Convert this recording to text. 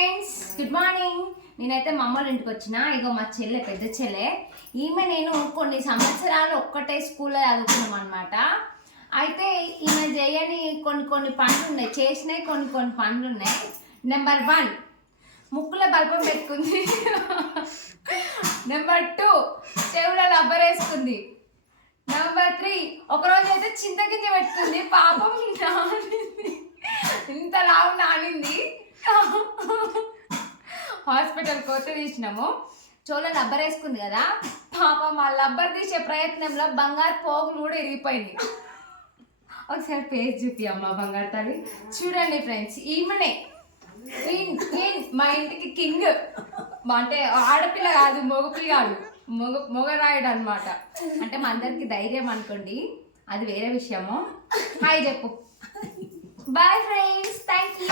Friends, good morning. నేనైతే మా అమ్మోళ్ళ ఇంటికి వచ్చిన. ఇగో మా చెల్లె, పెద్ద చెల్లె. ఈమె నేను కొన్ని సంవత్సరాలు ఒక్కటే స్కూల్లో చదువుకున్నాం అనమాట. అయితే ఈమె చేయని కొన్ని పనులు ఉన్నాయి, చేసినాయి కొన్ని పనులు ఉన్నాయి. నెంబర్ 1, ముక్కులో బల్పం పెట్టుకుంది. నెంబర్ 2, చెవులో రబ్బర్ వేసుకుంది. నెంబర్ 3, ఒకరోజు అయితే చింతగింజ పెట్టుకుంది. పాపం నానింది, ఇంత లావు నానింది. హాస్పిటల్ కోతే తీసినాము. చోలో రబ్బర్ వేసుకుంది కదా, పాపం ఆ రబ్బర్ తీసే ప్రయత్నంలో బంగారు పోగులు కూడా ఇరిగిపోయింది. ఒకసారి పేజ్ చూపి అమ్మ బంగారు తల్లి. చూడండి ఫ్రెండ్స్, ఈమెనే మా ఇంటికి కింగ్. అంటే ఆడపిల్ల కాదు, మగపిల్ల కాదు, మొగరాయుడు అనమాట. అంటే మా అందరికి ధైర్యం అనుకోండి, అది వేరే విషయము. హాయ్ చెప్పు. Bye friends, thank you.